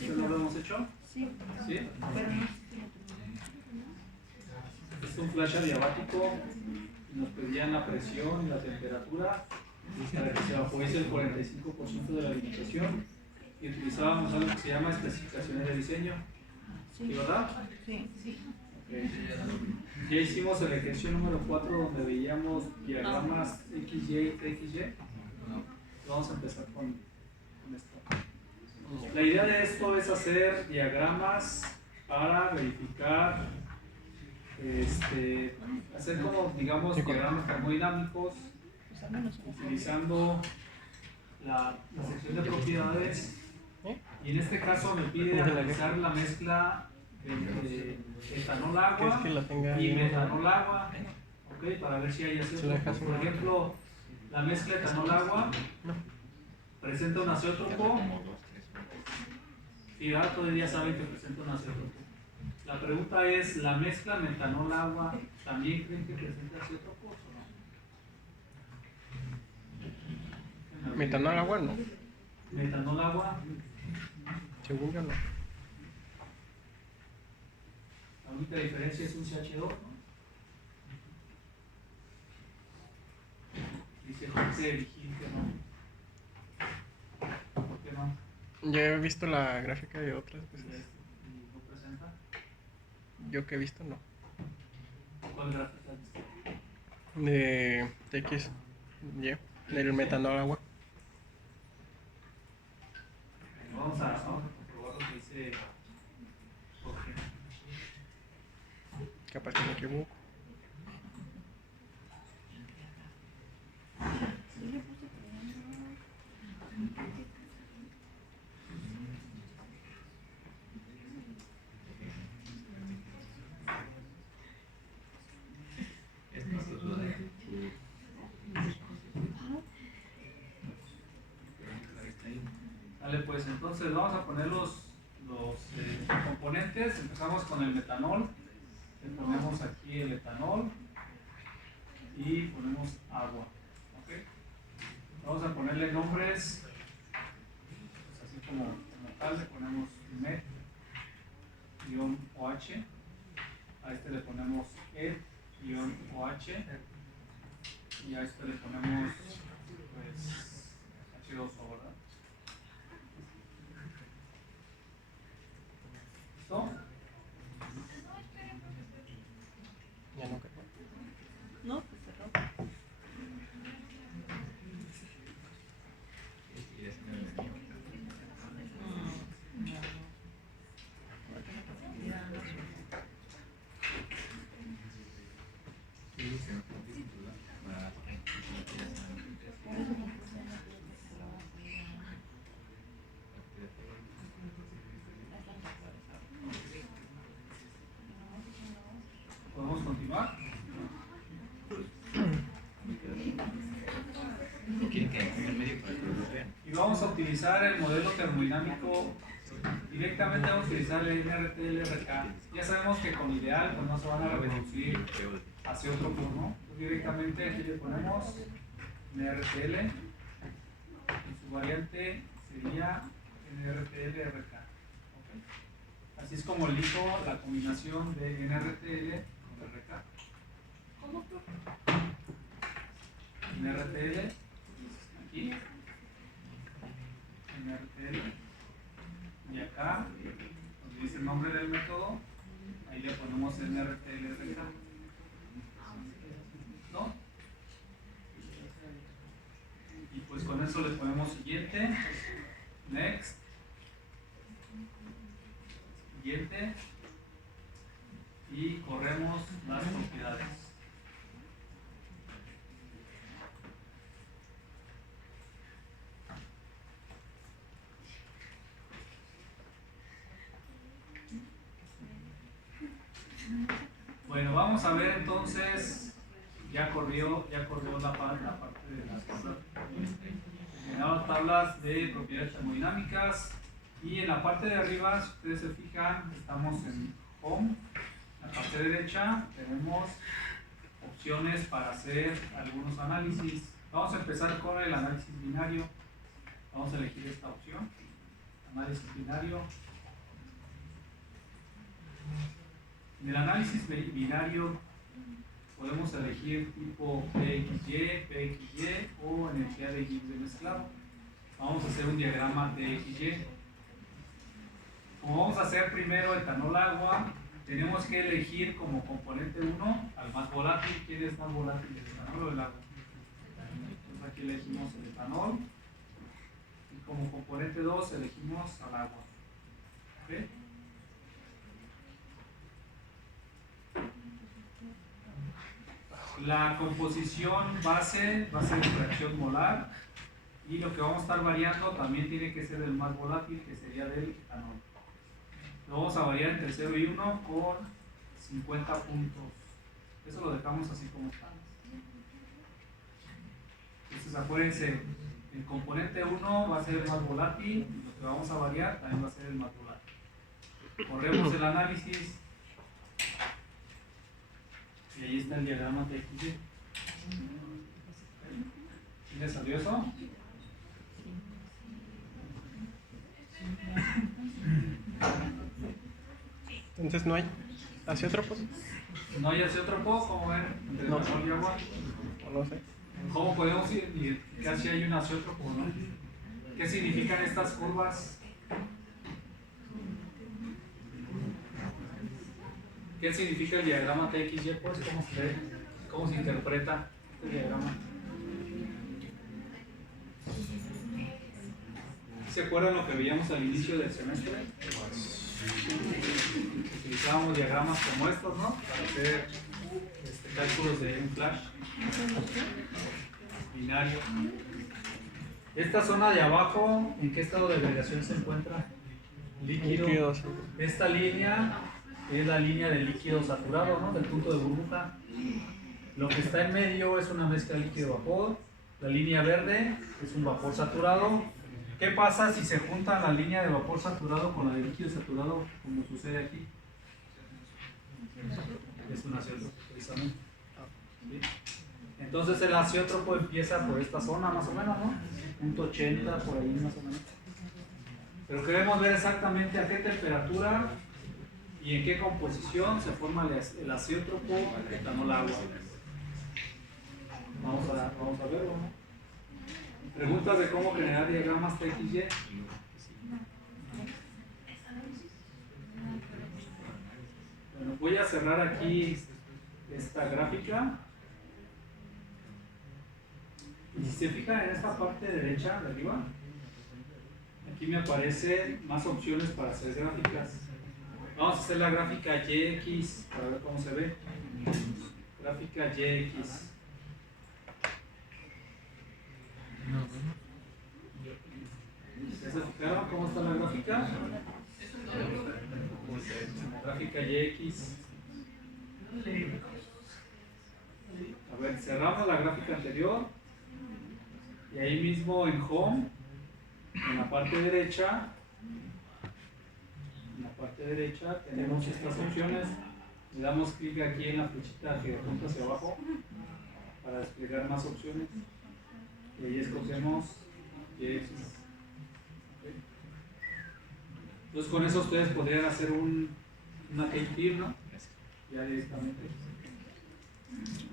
¿Esto no lo hemos hecho? Sí. ¿Sí? Pero no. Es un flash adiabático y nos pedían la presión y la temperatura para que se vaporice el 45% de la alimentación y utilizábamos algo que se llama especificaciones de diseño. ¿Sí, verdad? Sí. Okay. Ya hicimos el ejercicio número 4 donde veíamos diagramas XY y XY. Vamos a empezar con esto. La idea de esto es hacer diagramas para verificar, hacer como, digamos, diagramas termodinámicos utilizando la sección de propiedades, y en este caso me pide analizar la mezcla de etanol agua y metanol agua, ¿okay? Para ver si hay azeótropos. Por ejemplo, la mezcla etanol agua presenta un azeótropo. Y ahora todavía saben que presenta un azeótropo. La pregunta es, ¿la mezcla metanol agua también creen que presenta azeótropos o no? Metanol agua no. Metanol agua. Según yo no. La única diferencia es un CH2, ¿no? Dice José Vigil que no. ¿Por qué no? Yo he visto la gráfica de otras veces. ¿Y no presenta? Yo que he visto no. ¿Cuál gráfica has visto? De TX, del metanol agua. Vamos a comprobar lo que dice Jorge. Capaz que me equivoco. Vale, pues entonces vamos a poner los componentes. Empezamos con el metanol. Le ponemos aquí el etanol y ponemos agua. ¿Okay? Vamos a ponerle nombres, pues así como tal, le ponemos met-OH. A este le ponemos ed-OH. Y a este le ponemos pues H2O, ¿verdad? ¿Listo? Ya no creo. No, pues cerró. ¿Podemos continuar? Y vamos a utilizar el modelo termodinámico. Directamente vamos a utilizar el NRT-LRK. Ya sabemos que con ideal pues no se van a reproducir azeótropos, ¿no? Entonces, directamente aquí le ponemos NRTL y su variante sería NRTL-RK. ¿Okay? Así es como elijo la combinación de NRTL con RK. ¿Cómo? NRTL, aquí, NRTL, y acá, donde dice el nombre del método, ahí le ponemos NRTL-RK. ¿No? Y pues con eso le ponemos siguiente, next, siguiente, y corremos las propiedades. Bueno, vamos a ver entonces, ya corrió la parte de las tablas de propiedades termodinámicas, y en la parte de arriba, si ustedes se fijan, estamos en Home. En la parte derecha tenemos opciones para hacer algunos análisis. Vamos a empezar con el análisis binario. Vamos a elegir esta opción. análisis binario. En el análisis binario podemos elegir tipo PXY, PXY o energía de Gibbs de mezclado. Vamos a hacer un diagrama TXY. Como vamos a hacer primero etanol agua, tenemos que elegir como componente 1 al más volátil. ¿Quién es más volátil, el etanol o el agua? Entonces aquí elegimos el etanol y como componente 2 elegimos al agua. ¿Okay? La composición base va a ser fracción molar y lo que vamos a estar variando también tiene que ser el más volátil, que sería del etanol. Lo vamos a variar entre 0 y 1 con 50 puntos. Eso lo dejamos así como está. Entonces acuérdense, el componente 1 va a ser el más volátil y lo que vamos a variar también va a ser el más volátil. Corremos el análisis y ahí está el diagrama TXY. ¿Sí le salió eso? Entonces no hay azeótropos. No hay azeótropo, como ven, entre No. etanol y agua. O no sé. ¿Cómo podemos identificar si hay un azeótropo o no? ¿Qué significan estas curvas? ¿Qué significa el diagrama TXY? Pues, ¿cómo se ve? ¿Cómo se interpreta este diagrama? ¿Se acuerdan lo que veíamos al inicio del semestre? Utilizábamos diagramas como estos, ¿no? Para hacer cálculos de un flash binario. Esta zona de abajo, ¿en qué estado de agregación se encuentra? Líquido. Líquidos. Esta línea es la línea del líquido saturado, ¿no? Del punto de burbuja. Lo que está en medio es una mezcla líquido-vapor. La línea verde es un vapor saturado. ¿Qué pasa si se junta la línea de vapor saturado con la de líquido saturado, como sucede aquí? Es un azeótropo, precisamente. ¿Sí? Entonces el azeótropo empieza por esta zona, más o menos, ¿no? Punto 80, por ahí más o menos. Pero queremos ver exactamente a qué temperatura y en qué composición se forma el azeótropo etanol agua. Vamos a verlo, ¿no? Preguntas de cómo generar diagramas TXY. Bueno, voy a cerrar aquí esta gráfica. Y si se fijan en esta parte derecha de arriba, aquí me aparecen más opciones para hacer gráficas. Vamos a hacer la gráfica YX para ver cómo se ve. Gráfica YX. ¿Ya se fijaron cómo está la gráfica? Gráfica YX. A ver, cerramos la gráfica anterior y ahí mismo en Home, en la parte derecha, tenemos estas opciones. Le damos clic aquí en la flechita que apunta hacia abajo para desplegar más opciones. Y ahí escogemos YX. ¿Okay? Entonces con eso ustedes podrían hacer una K-Tir, ¿no? Ya directamente.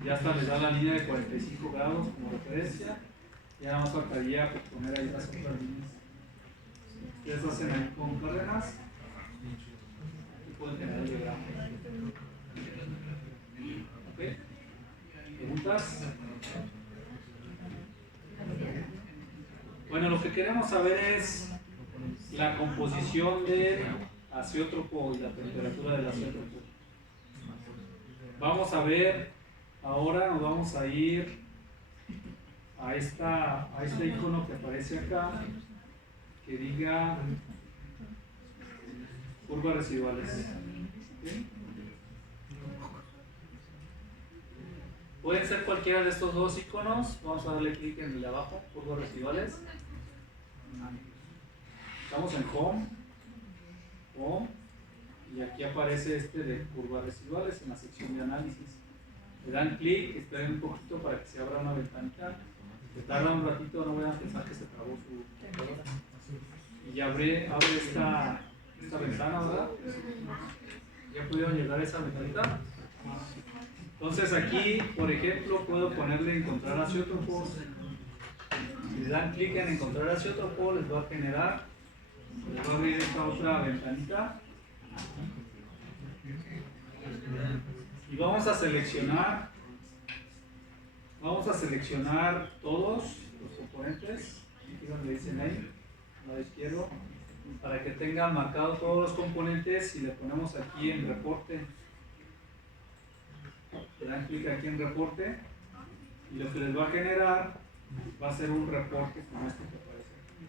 Ya hasta les da la línea de 45 grados como referencia. Ya nada más faltaría poner ahí las otras líneas. Ustedes hacen ahí con Cárdenas y pueden tener el diagrama. ¿Ok? ¿Preguntas? Bueno, lo que queremos saber es la composición del azeótropo y la temperatura del azeótropo. Vamos a ver, ahora nos vamos a ir a este icono que aparece acá, que diga curvas residuales. ¿Okay? Pueden ser cualquiera de estos dos iconos. Vamos a darle clic en el de abajo, curvas residuales. Estamos en Home, y aquí aparece este de curvas residuales en la sección de análisis. Le dan clic, esperen un poquito para que se abra una ventanita. Se tarda un ratito, no vayan a pensar que se trabó su computadora. Y ya abre esta ventana, ¿verdad? ¿Ya pudieron llegar a esa ventanita? Entonces aquí, por ejemplo, puedo ponerle encontrar azeótropos. Si le dan clic en encontrar azeótropos, les va a generar, les va a abrir esta otra ventanita. Y vamos a seleccionar todos los componentes. Aquí donde dicen ahí, al lado izquierdo, para que tengan marcados todos los componentes y le ponemos aquí en reporte. Le dan clic aquí en reporte y lo que les va a generar va a ser un reporte como este que aparece aquí.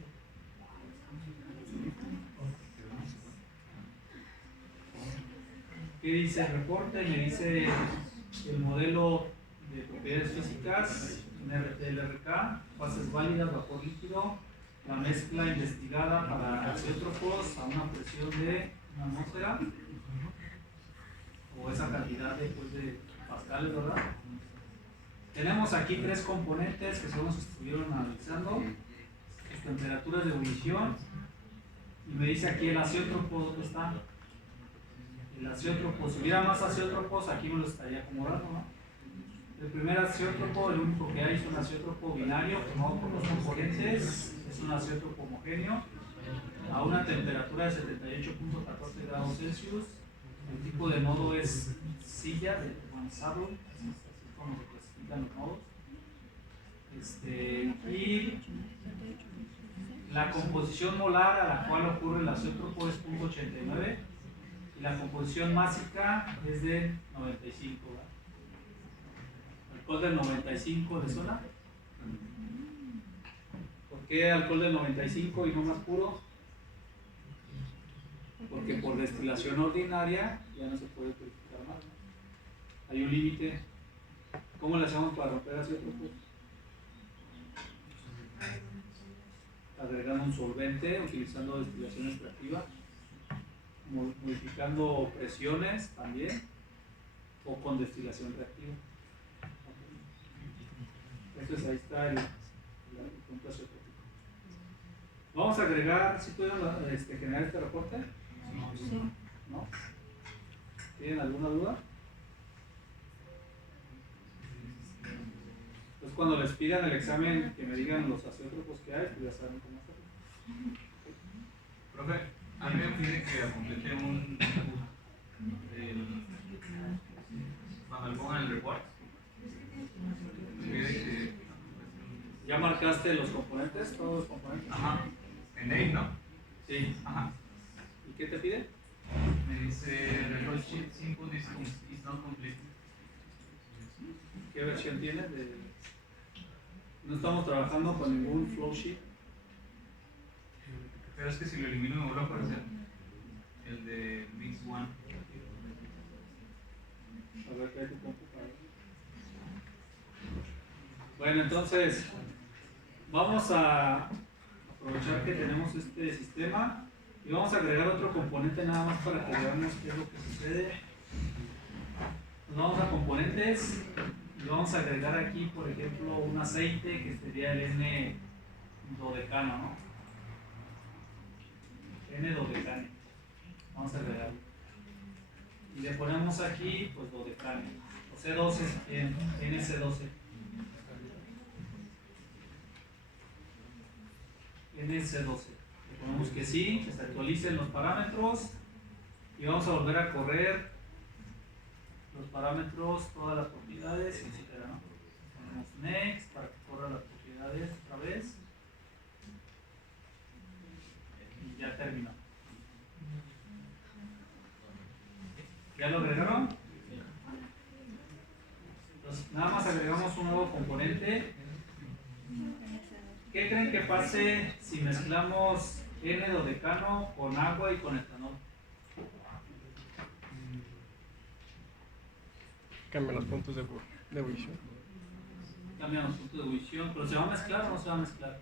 ¿Qué dice el reporte? Me dice el modelo de propiedades físicas, NRT-LRK, fases válidas, vapor líquido, la mezcla investigada para azeótropos a una presión de una atmósfera, o esa cantidad de pascales, ¿verdad? Tenemos aquí tres componentes que son los que estuvieron analizando, las temperaturas de ebullición, y me dice aquí el azeótropo, ¿dónde está? El azeótropo, si hubiera más azeótropos, aquí me lo estaría acomodando, ¿no? El primer azeótropo, el único que hay, es un azeótropo binario formado por dos componentes, es un azeótropo homogéneo a una temperatura de 78.14 grados Celsius. El tipo de nodo es silla de Mansabro, así es como se clasifican los nodos. Y la composición molar a la cual ocurre el azeótropo es 0.89 y la composición másica es de 95. ¿verdad? Alcohol del 95, ¿le suena? ¿Por qué alcohol del 95 y no más puro? Porque por destilación ordinaria ya no se puede purificar más, ¿no? Hay un límite. ¿Cómo le hacemos para romper azeótropos? Agregando un solvente, utilizando destilación extractiva, modificando presiones también, o con destilación reactiva. Entonces ahí está el punto azeotrópico. Vamos a agregar, ¿sí pudieron generar este reporte? ¿No? ¿Tienen alguna duda? Entonces cuando les pidan el examen que me digan los azeótropos que hay, pues ya saben cómo hacerlo. Profe, a mí me pide que complete cuando le pongan el report, me pide que... ¿Ya marcaste los componentes? ¿Todos los componentes? Ajá, en A, ¿no? Sí. Ajá. ¿Y qué te pide? Me dice, report sheet 5 is not complete. ¿Qué versión tienes? No estamos trabajando con ningún flow sheet. Pero es que si lo elimino me vuelve a aparecer el de Mix One. A ver, ¿qué hay tu compu para ver? Bueno, entonces vamos a aprovechar que tenemos este sistema y vamos a agregar otro componente nada más para que veamos qué es lo que sucede. Nos vamos a componentes y vamos a agregar aquí, por ejemplo, un aceite que sería el N-dodecano, ¿no? N-dodecane. Vamos a agregarlo. Y le ponemos aquí, pues, dodecane. O C12 si quieren, NC12. NC12. Le ponemos que sí, que se actualicen los parámetros y vamos a volver a correr los parámetros, todas las propiedades, etc. ¿no? Ponemos next para que corra las propiedades otra vez y ya terminó. ¿Ya lo agregaron? Entonces, nada más agregamos un nuevo componente. ¿Qué creen que pase si mezclamos N-dodecano con agua y con etanol? Cambia los puntos de ebullición. Cambian los puntos de ebullición, pero ¿se va a mezclar o no se va a mezclar?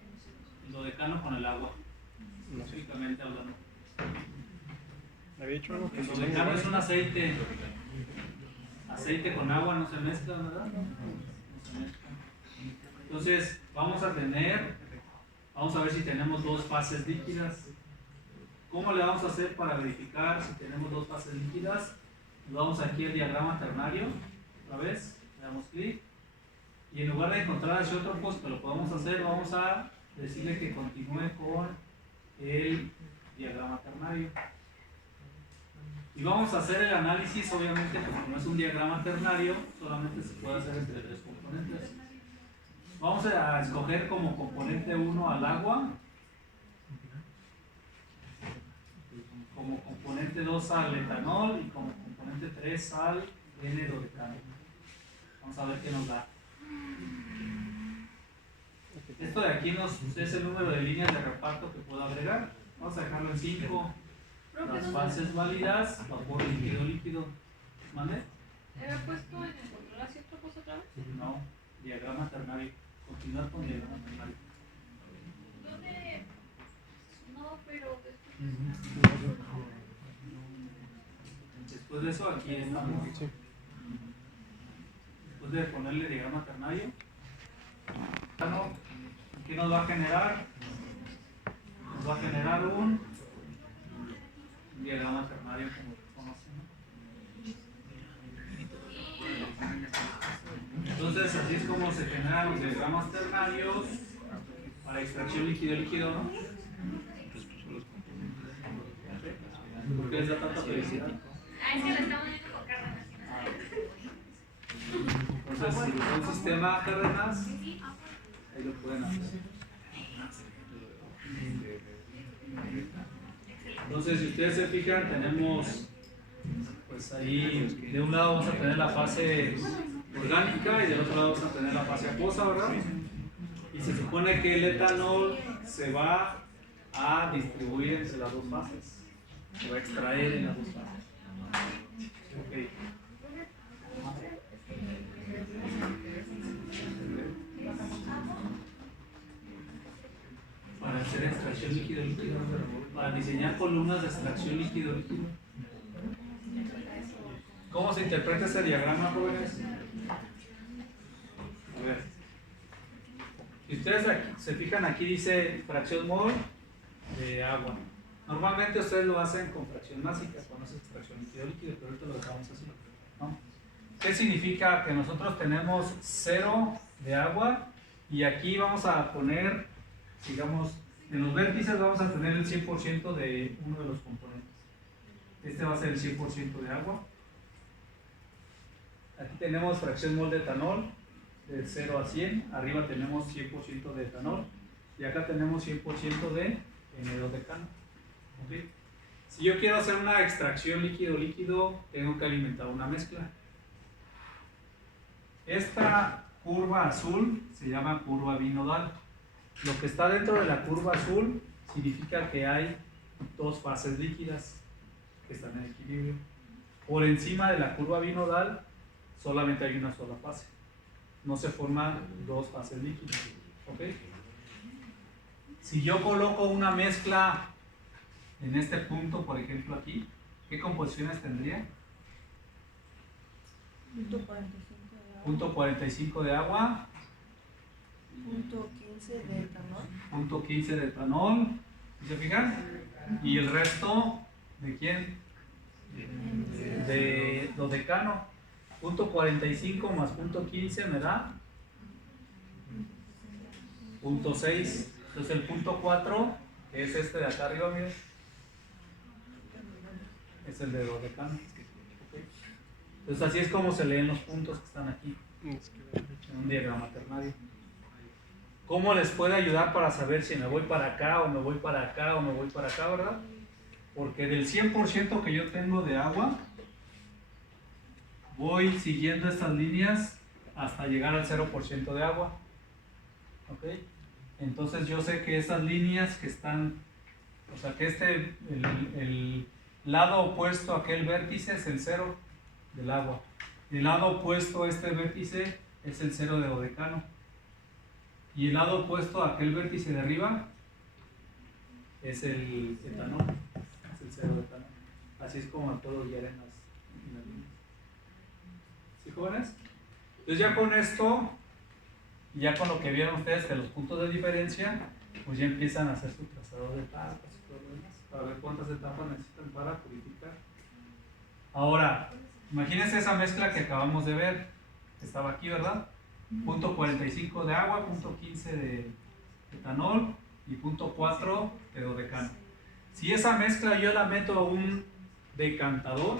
El dodecano con el agua, No sé. específicamente hablando. Había dicho algo que El sí. dodecano es un aceite. Aceite con agua no se mezcla, ¿verdad? No se mezcla. Entonces, vamos a ver si tenemos dos fases líquidas. ¿Cómo le vamos a hacer para verificar si tenemos dos fases líquidas? Nos vamos aquí al diagrama ternario, otra vez, le damos clic, y en lugar de encontrar ese otro post que lo podemos hacer, vamos a decirle que continúe con el diagrama ternario. Y vamos a hacer el análisis, obviamente, porque no es un diagrama ternario, solamente se puede hacer entre tres componentes. Vamos a escoger como componente 1 al agua, como componente 2 al etanol y como componente 3 al N-dodecano. Vamos a ver qué nos da. Esto de aquí es el número de líneas de reparto que puedo agregar. Vamos a dejarlo en 5. Las fases válidas, vapor líquido, líquido. ¿Mande? ¿Era puesto en el control hacia otra cosa otra vez? No, diagrama ternario. Continuar con diagrama ternario. ¿Dónde? No, pero Después de eso, aquí estamos. Después de ponerle diagrama ternario, ¿qué nos va a generar? Nos va a generar un diagrama ternario como lo conocemos. Entonces, así es como se generan los diagramas ternarios para extracción líquido-líquido, ¿no? ¿Por qué les da tanta felicidad? es que le estamos viendo con Cárdenas. Entonces, si es un sistema Cárdenas, ahí lo pueden hacer. Entonces, si ustedes se fijan, tenemos, pues ahí, de un lado vamos a tener la fase orgánica y del otro lado vamos a tener la fase acuosa, ¿verdad? Y se supone que el etanol se va a distribuir entre las dos fases, se va a extraer en las dos fases. Okay. Para hacer extracción líquido-líquido, para diseñar columnas de extracción líquido-líquido. ¿Cómo se interpreta este diagrama, jóvenes? A ver. Si ustedes aquí, se fijan, aquí dice fracción mol de agua. Normalmente ustedes lo hacen con fracción másica, cuando es extracción líquido-líquido, pero ahorita lo dejamos así, ¿no? ¿Qué significa? Que nosotros tenemos 0 de agua y aquí vamos a poner, digamos, en los vértices vamos a tener el 100% de uno de los componentes. Este va a ser el 100% de agua. Aquí tenemos fracción mol de etanol, de 0 a 100. Arriba tenemos 100% de etanol. Y acá tenemos 100% de N-dodecano. ¿Okay? Si yo quiero hacer una extracción líquido-líquido, tengo que alimentar una mezcla. Esta curva azul se llama curva binodal. Lo que está dentro de la curva azul significa que hay dos fases líquidas que están en equilibrio. Por encima de la curva binodal solamente hay una sola fase. No se forman dos fases líquidas. ¿Okay? Si yo coloco una mezcla en este punto, por ejemplo aquí, ¿qué composiciones tendría? Punto 45 de agua. Punto 15 de etanol. Punto 15 de etanol. ¿Se fijan? ¿Y el resto de quién? De dodecano. Punto 45 más punto 15 me da punto 6. Entonces el punto 4, que es este de acá arriba, miren, es el de dodecano. ¿Okay? Entonces así es como se leen los puntos que están aquí en un diagrama ternario. ¿Cómo les puede ayudar para saber si me voy para acá o me voy para acá o me voy para acá, verdad? Porque del 100% que yo tengo de agua, voy siguiendo estas líneas hasta llegar al 0% de agua. ¿Ok? Entonces yo sé que esas líneas que están, o sea que el lado opuesto a aquel vértice es el 0 del agua. El lado opuesto a este vértice es el 0 de dodecano. Y el lado opuesto a aquel vértice de arriba es el etanol, es el 0 de etanol. Así es como puedo guiar en las líneas. ¿Sí, jóvenes? Entonces ya con esto, ya con lo que vieron ustedes de los puntos de diferencia, pues ya empiezan a hacer su trazado de etapas y todo lo demás. para ver cuántas etapas necesitan para purificar. Ahora, imagínense esa mezcla que acabamos de ver, estaba aquí, ¿verdad? Punto 45 de agua, punto 15 de etanol y punto 4 de dodecano. Si esa mezcla yo la meto a un decantador,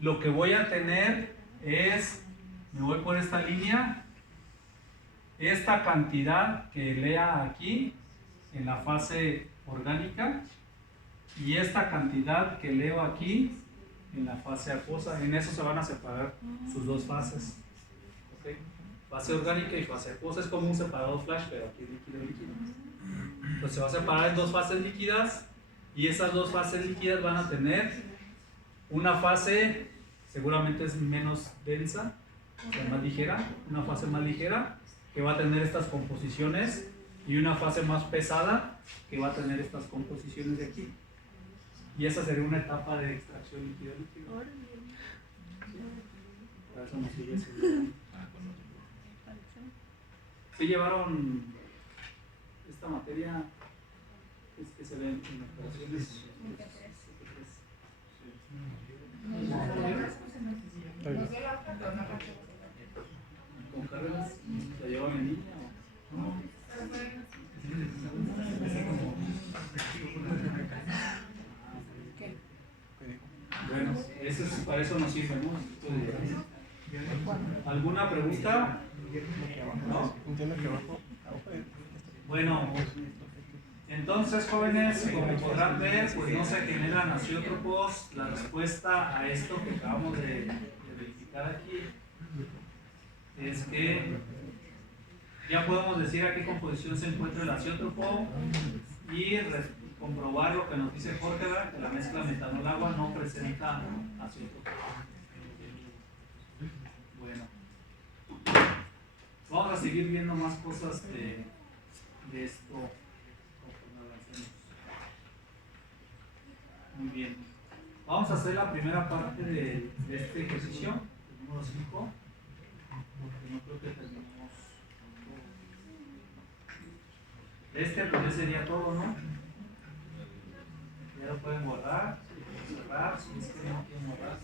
lo que voy a tener es, me voy por esta línea, esta cantidad que lea aquí en la fase orgánica y esta cantidad que leo aquí en la fase acuosa. En eso se van a separar sus dos fases. ¿Okay? Fase orgánica y fase acuosa es como un separador flash, pero aquí líquido. Pues se va a separar en dos fases líquidas y esas dos fases líquidas van a tener una fase, seguramente es menos densa, o sea, más ligera, una fase más ligera que va a tener estas composiciones y una fase más pesada que va a tener estas composiciones de aquí. Y esa sería una etapa de extracción líquido-líquido. Para eso nos sirve ese video. ¿Sí llevaron esta materia? Es que se ven en operaciones. ¿Con carreras la llevan en línea o no? Bueno, eso es, para eso nos sirve, ¿no? ¿Alguna pregunta? ¿No? Bueno, entonces jóvenes, como podrán ver, pues no se generan azeótropos. La respuesta a esto que acabamos de verificar aquí es que ya podemos decir a qué composición se encuentra el azeótropo y comprobar lo que nos dice Jorge, que la mezcla metanol-agua no presenta azeótropo. Bueno, vamos a seguir viendo más cosas de esto conforme avancemos. Muy bien, vamos a hacer la primera parte de este ejercicio, el número 5, porque no creo que terminemos. Pues ya sería todo, ¿no? Ya lo pueden guardar, cerrar, si es que no quieren guardar.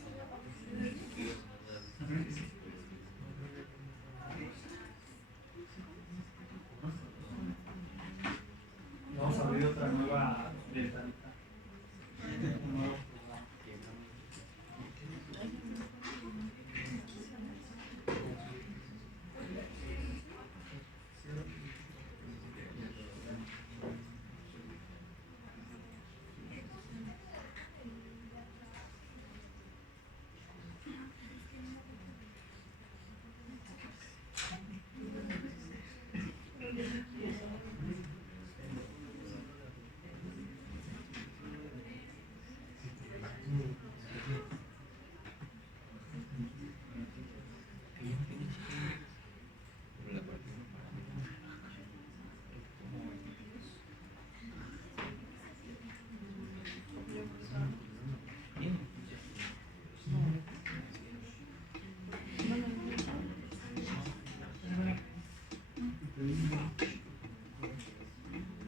Vamos a abrir otra nueva ventanita. Un nuevo programa.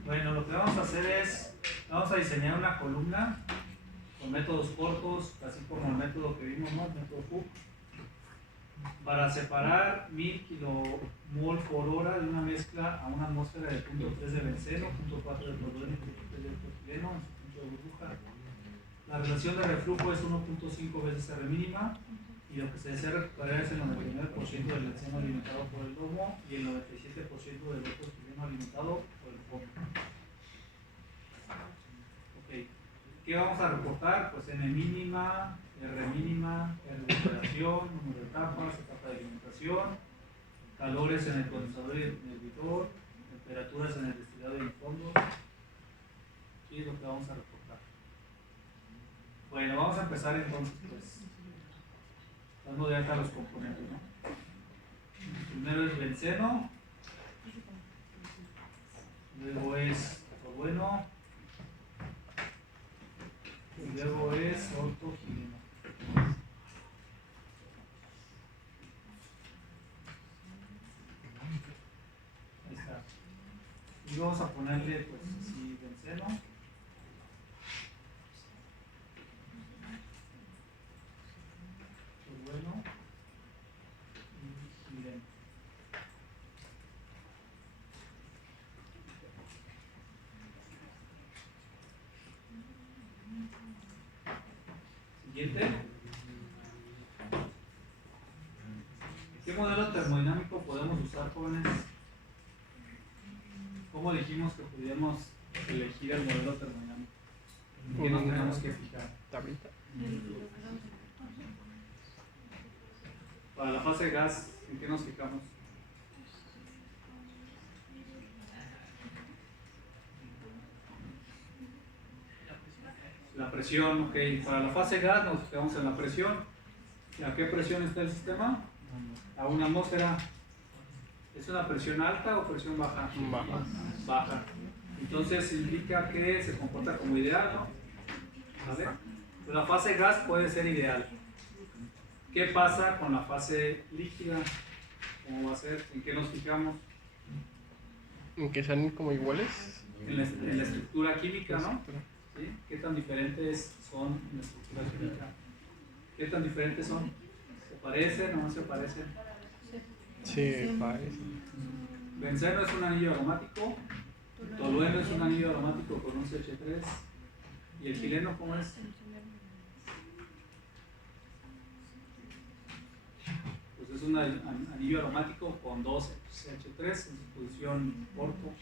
Bueno, lo que vamos a hacer es, vamos a diseñar una columna con métodos cortos, así como el método que vimos, ¿no? El método Fuchs, para separar 1000 kmol por hora de una mezcla a una atmósfera de 0.3 de benceno, 0.4 de cloruro y 0.3 de propileno en su punto de burbuja. La relación de reflujo es 1.5 veces R mínima y lo que se desea recuperar es el 99% del benceno alimentado por el lomo y el 97% del otro propileno alimentado por el fondo. Ok, ¿qué vamos a reportar? Pues N mínima, R mínima, R de operación, número de etapas, etapa de alimentación, calores en el condensador y el hervidor, temperaturas en el destilado y en el fondo. ¿Qué es lo que vamos a reportar? Bueno, vamos a empezar entonces, pues, dando de alta los componentes, ¿no? Primero es benceno, luego es tolueno, y luego es ortogileno. Ahí está. Y vamos a ponerle, pues, así, benceno. Siguiente. ¿Qué modelo termodinámico podemos usar, jóvenes? ¿Cómo dijimos que pudiéramos elegir el modelo termodinámico? ¿En qué nos tenemos que fijar? Tablita. Para la fase gas, ¿en qué nos fijamos? La presión, ok. Para la fase gas nos fijamos en la presión. ¿A qué presión está el sistema? A una atmósfera. ¿Es una presión alta o presión baja? Baja. Baja. Entonces indica que se comporta como ideal, ¿no? ¿Vale? Pues la fase gas puede ser ideal. ¿Qué pasa con la fase líquida? ¿Cómo va a ser? ¿En qué nos fijamos? En que sean como iguales. En la estructura química, ¿no? ¿Sí? ¿Qué tan diferentes son en la estructura química? ¿Qué tan diferentes son? ¿Se parecen o no se parecen? Sí, parece. Benceno es un anillo aromático, tolueno es un anillo aromático con un CH3 y el chileno, ¿cómo es? Pues es un anillo aromático con dos CH3 en su posición orto.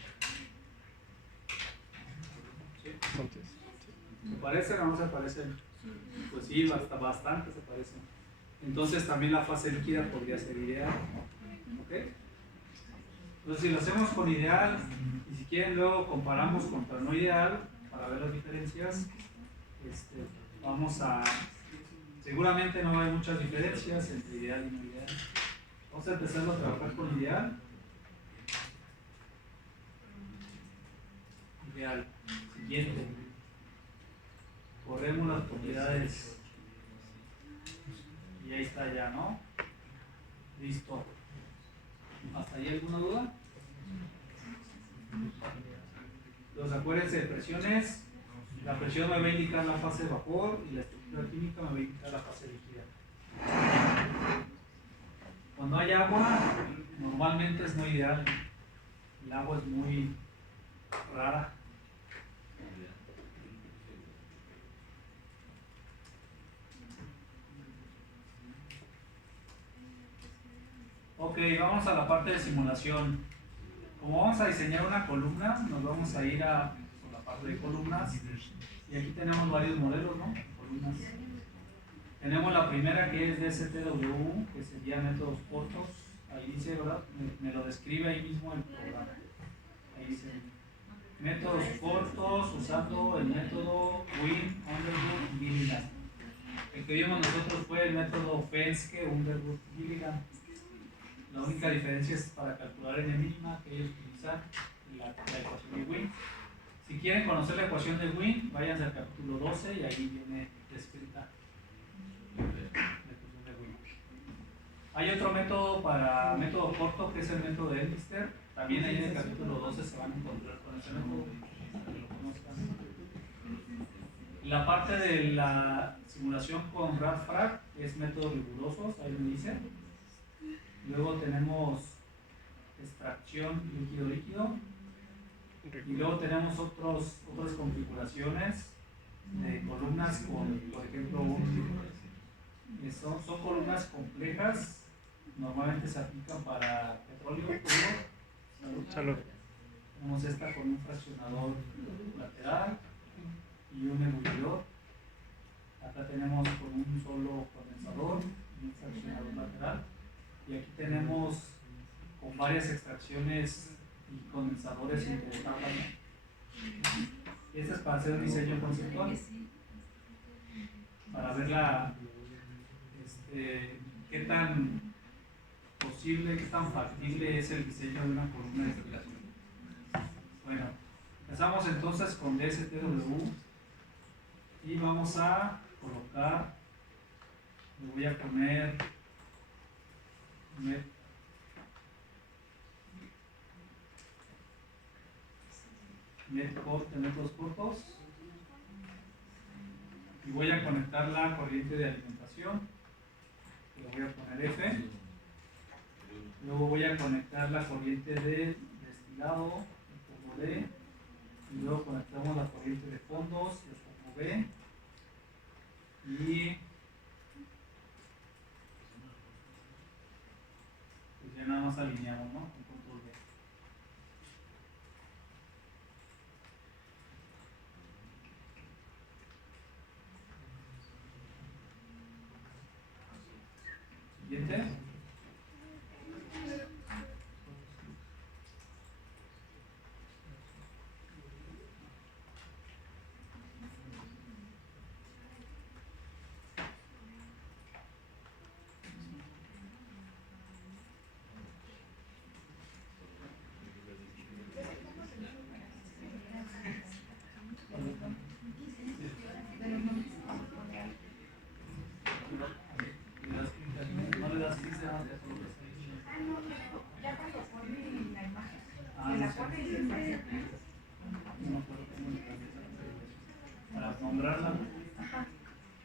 ¿Sí? Entonces, ¿Se parecen o no se parecen? Pues sí, bastante se parecen. Entonces también la fase líquida podría ser ideal. ¿Ok? Entonces si lo hacemos con ideal y si quieren luego comparamos contra no ideal para ver las diferencias, vamos a... Seguramente no hay muchas diferencias entre ideal y no ideal. Vamos a empezar a trabajar con ideal. Ideal. Siguiente. Corremos las propiedades. Y ahí está ya, ¿no? Listo. ¿Hasta ahí alguna duda? Entonces acuérdense de presiones. La presión me va a indicar la fase de vapor y la estructura química me va a indicar la fase líquida. Cuando hay agua, normalmente es no ideal. El agua es muy rara. Ok, vamos a la parte de simulación. Como vamos a diseñar una columna, nos vamos a ir por la parte de columnas. Y aquí tenemos varios modelos, ¿no? Columnas. Tenemos la primera que es DSTW, que sería métodos cortos. Ahí dice, ¿verdad? Me lo describe ahí mismo el programa. Ahí dice, métodos cortos usando el método Wien, Underwood y Gilligan. El que vimos nosotros fue el método Fenske, Underwood y Gilligan. La única diferencia es para calcular N mínima que ellos utilizan la ecuación de Wien. Si quieren conocer la ecuación de Wien, váyanse al capítulo 12 y ahí viene descrita la ecuación de Wien. Hay otro método para método corto que es el método de Ellister. También ahí en el capítulo 12 se van a encontrar con ese método para que lo conozcan. La parte de la simulación con RAD-FRAC es métodos rigurosos, ahí me dice. Luego tenemos extracción líquido-líquido. Y luego tenemos otras configuraciones de columnas con, por ejemplo, son columnas complejas. Normalmente se aplican para petróleo puro. salud. Tenemos esta con un fraccionador lateral y un ebullidor. Acá tenemos con un solo condensador y un fraccionador lateral. Y aquí tenemos con varias extracciones y condensadores interetapas. Y este es para hacer un diseño conceptual, para ver qué tan posible, qué tan factible es el diseño de una columna de destilación. Bueno, empezamos entonces con DSTW y vamos a colocar, le voy a poner netcode de métodos cortos y voy a conectar la corriente de alimentación, le voy a poner F. Luego voy a conectar la corriente de destilado, el foco D, y luego conectamos la corriente de fondos, el foco B, y Siguiente. No le das 15 más de todo. Ya cuando pone la imagen, Ah, que no la sé. pone y le sale. No me acuerdo cómo le das esa. Para nombrarla. Ajá.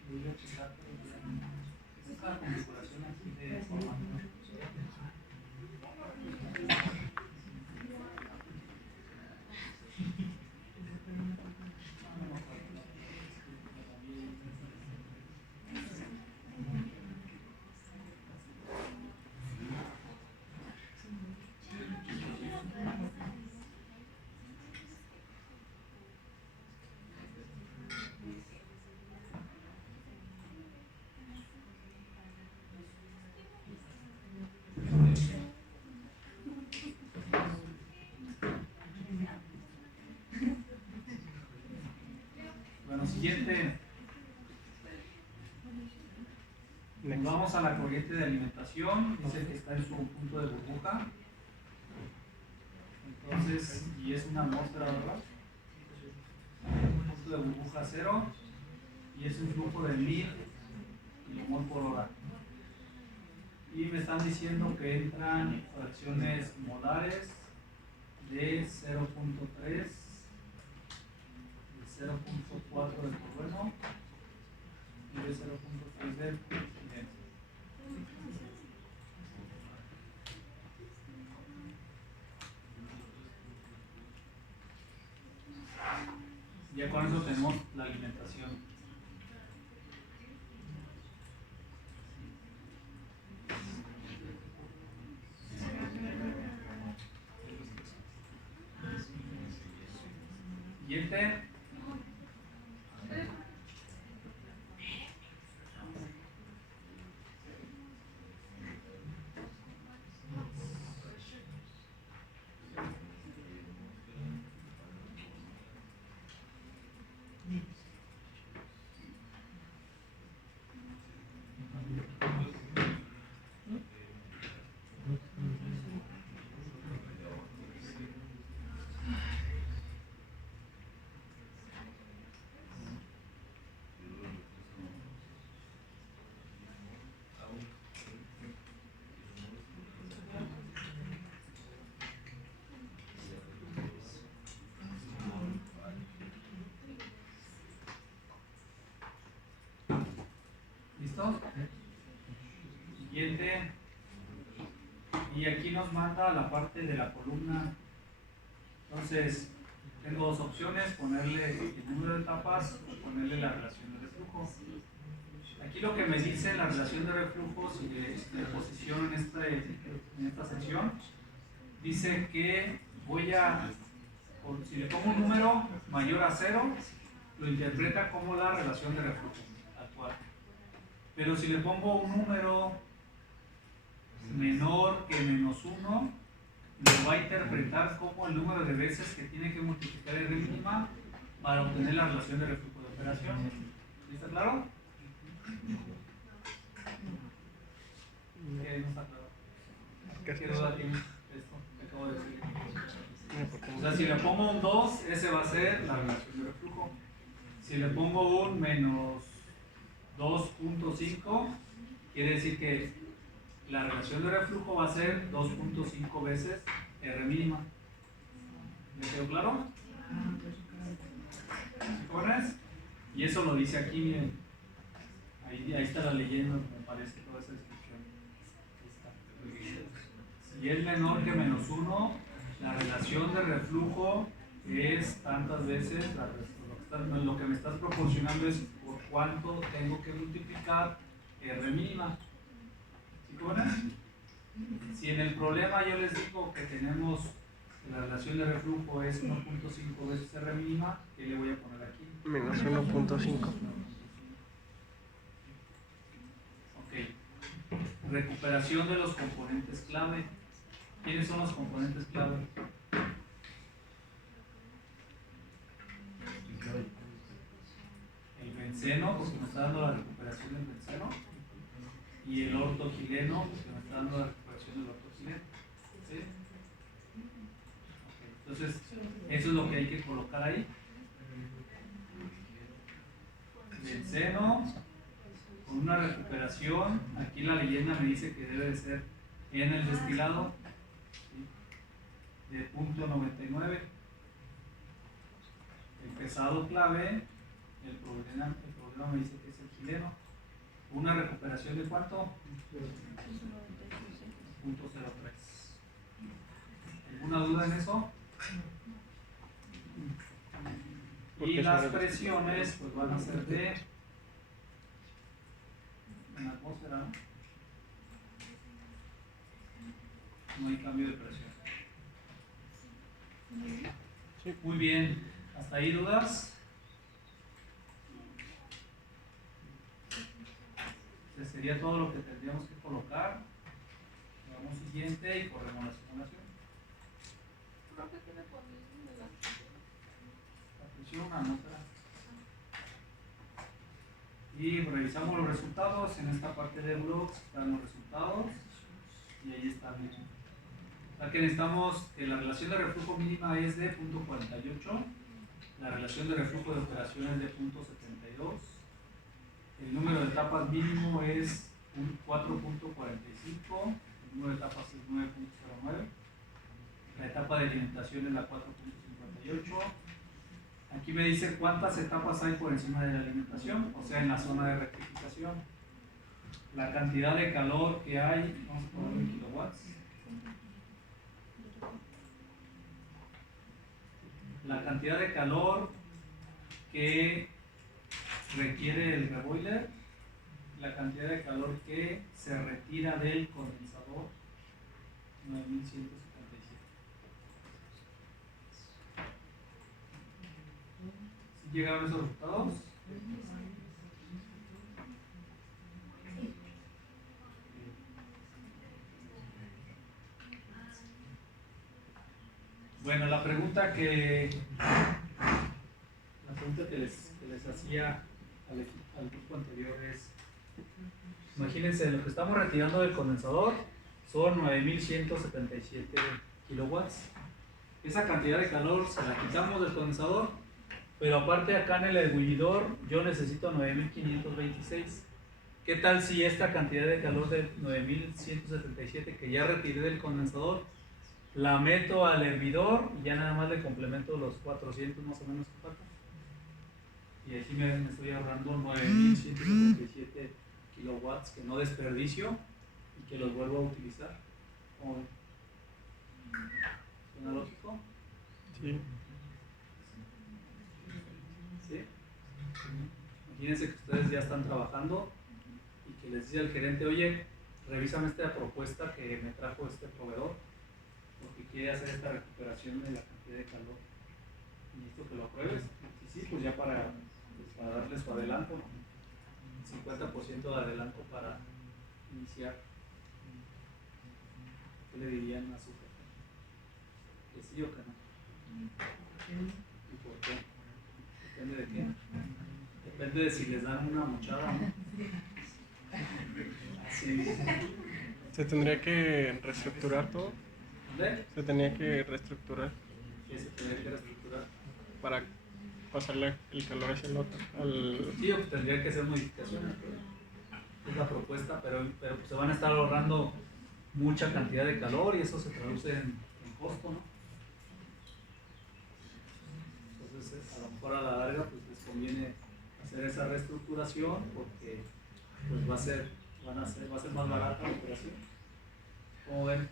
Voy a checar, pero ya. Es una configuración aquí de formato. Bueno, siguiente. Next. Vamos a la corriente de alimentación. Dice que está en su punto de burbuja. Entonces, y es una atmósfera, ¿verdad? Punto de burbuja 0. Y es un flujo de 1000 kilomol por hora. Y me están diciendo que entran fracciones molares de 0.3, de 0.4 del cloruro y de 0.3 del silencio. Ya con eso tenemos la alimentación. Siguiente. ¿Listo? Siguiente. Y aquí nos manda la parte de la columna. Entonces, tengo dos opciones, ponerle el número de etapas o ponerle la relación de reflujo. Aquí lo que me dice la relación de reflujo, si le posiciono en esta sección, dice que si le pongo un número mayor a 0, lo interpreta como la relación de reflujo actual. Pero si le pongo un número menor que -1, lo va a interpretar como el número de veces que tiene que multiplicar R mínima para obtener la relación de reflujo de operación. ¿Está claro? ¿Qué no está claro? ¿Qué duda tiene esto que acabo de decir? O sea, si le pongo un 2, ese va a ser la relación de reflujo. Si le pongo un -2.5, quiere decir que la relación de reflujo va a ser 2.5 veces R mínima. ¿Me quedó claro? ¿Pones? Y eso lo dice aquí, miren. Ahí está la leyenda, me parece, toda esa descripción. Si es menor que -1, la relación de reflujo es tantas veces, lo que me estás proporcionando es por cuánto tengo que multiplicar R mínima. ¿Sí, pones? Si en el problema yo les digo que tenemos que la relación de reflujo es 1.5 veces R mínima, ¿qué le voy a poner aquí? -1.5. Ok. recuperación de los componentes clave. ¿Quiénes son los componentes clave? El benceno, porque nos está dando la recuperación del benceno, y el ortogileno, porque nos está dando la recuperación del ortogileno. ¿Sí? Ok, entonces, eso es lo que hay que colocar ahí. Benceno, con una recuperación, aquí la leyenda me dice que debe de ser en el destilado, ¿sí? De .99. El pesado clave, el problema me dice que es el chileno. Una recuperación de ¿cuánto? .03. ¿Alguna duda en eso? Y las presiones pues van a ser de en atmósfera, ¿no? No hay cambio de presión. Sí. Muy bien, ¿hasta ahí dudas? Este sería todo lo que tendríamos que colocar. Vamos siguiente y corremos la simulación. Creo que tiene poner de las La presión, atmósfera. Y revisamos los resultados. En esta parte de blogs están los resultados y ahí están. O sea que necesitamos que la relación de reflujo mínima es de .48, la relación de reflujo de operación es de .72, el número de etapas mínimo es 4.45, el número de etapas es 9.09, la etapa de alimentación es la 4.58. Aquí me dice cuántas etapas hay por encima de la alimentación, o sea, en la zona de rectificación. La cantidad de calor que hay, vamos a ponerlo en kilowatts. La cantidad de calor que requiere el reboiler, la cantidad de calor que se retira del condensador, 9177. ¿Sí llegaron esos resultados? Bueno, la pregunta que les hacía al grupo anterior es, imagínense, lo que estamos retirando del condensador son 9177 kilowatts. Esa cantidad de calor se la quitamos del condensador, pero aparte acá en el ebullidor yo necesito 9526. ¿Qué tal si esta cantidad de calor de 9177 que ya retiré del condensador la meto al hervidor y ya nada más le complemento los 400 más o menos que faltan? Y aquí me estoy ahorrando 9177 kilowatts que no desperdicio y que los vuelvo a utilizar. ¿Cómo ven? ¿Suena lógico? Sí. ¿Sí? Imagínense que ustedes ya están trabajando y que les dice el gerente, oye, revísame esta propuesta que me trajo este proveedor porque quiere hacer esta recuperación de la cantidad de calor. Necesito que lo apruebes. Sí, pues ya para darle su adelanto, ¿no? 50% de adelanto para iniciar. ¿Qué le dirían a su jefe? ¿Que sí o que no? ¿Y por qué? Depende de qué. Depende de si les dan una mochada o no. Así. Se tendría que reestructurar todo. ¿Dónde? Se tenía que reestructurar ¿Qué se tendría que reestructurar? para pasarle el calor hacia el otro. Sí, pues tendría que hacer modificaciones. Es la propuesta, pero pues se van a estar ahorrando mucha cantidad de calor y eso se traduce en costo, ¿no? Entonces, a lo mejor a la larga pues les conviene hacer esa reestructuración porque pues va a ser más barata la operación. ¿Cómo ven?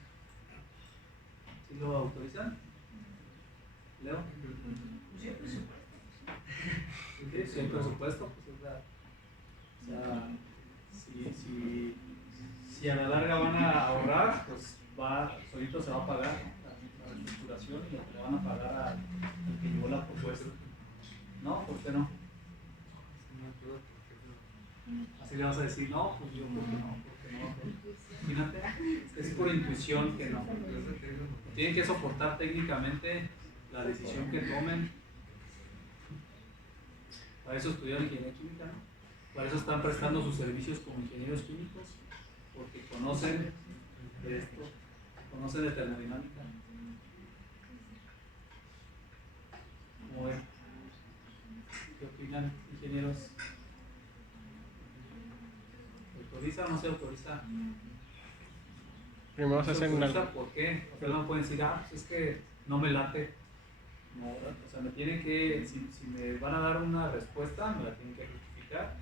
¿Sí lo autorizan? ¿Leo? Sí, el presupuesto, pues es la, o sea, si a la larga van a ahorrar, pues solito se va a pagar la reestructuración y lo que le van a pagar al que llevó la propuesta. ¿No? ¿Por qué no? Así le vas a decir, no, pues yo, ¿por qué no? ¿Por que no. Imagínate, es por intuición que no. Tienen que soportar técnicamente la decisión que tomen. Para eso estudiaron ingeniería química, ¿no? Para eso están prestando sus servicios como ingenieros químicos, porque conocen de esto, conocen de termodinámica. ¿Cómo ven? ¿Qué opinan, ingenieros? ¿Se autoriza o no se autoriza? Primero se ¿Se hacen autoriza? ¿Por qué? Porque no pueden decir, pues es que no me late. No, o sea, me tienen que, si me van a dar una respuesta, me la tienen que justificar,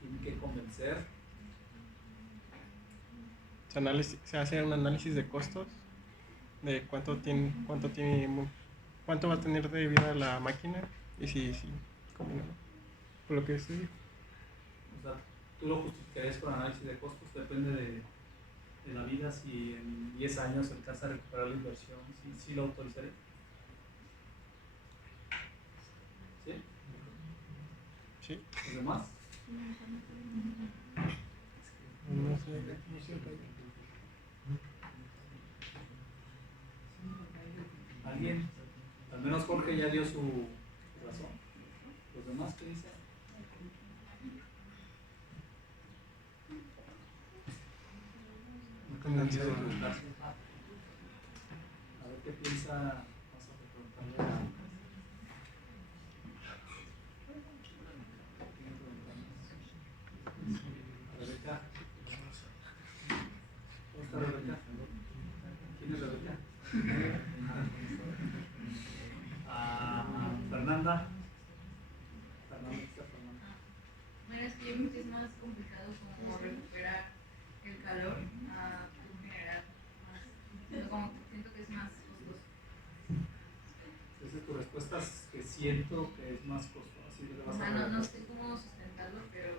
tienen que convencer. se hace un análisis de costos de cuánto va a tener de vida la máquina y si conviene, ¿no? Por lo que estudio. O sea, tú lo justificarías con análisis de costos, depende de la vida, si en 10 años alcanza a recuperar la inversión, sí lo autorizaría. ¿Sí? Sí. ¿Los demás? No sé. ¿Alguien? Al menos Jorge ya dio su razón. ¿Los demás qué dicen? A ver qué piensa. Vamos a preguntarle a Rebeca. ¿Dónde está Rebeca? ¿Quién es Rebeca? Fernanda. Fernanda, ¿qué está Fernanda? Bueno, es que yo creo que es más complicado como recuperar el calor a generar más. Como que siento que es más costoso. Entonces tu respuesta es que siento que es más costoso. Así le O vas sea, a no sé cómo sustentarlo, pero